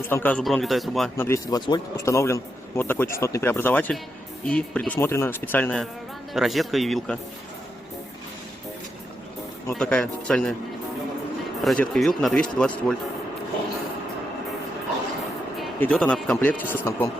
У станка Зуброн витая труба на 220 вольт. Установлен вот такой частотный преобразователь. И предусмотрена специальная розетка и вилка. Вот такая специальная розетка и вилка на 220 вольт. Идет она в комплекте со станком.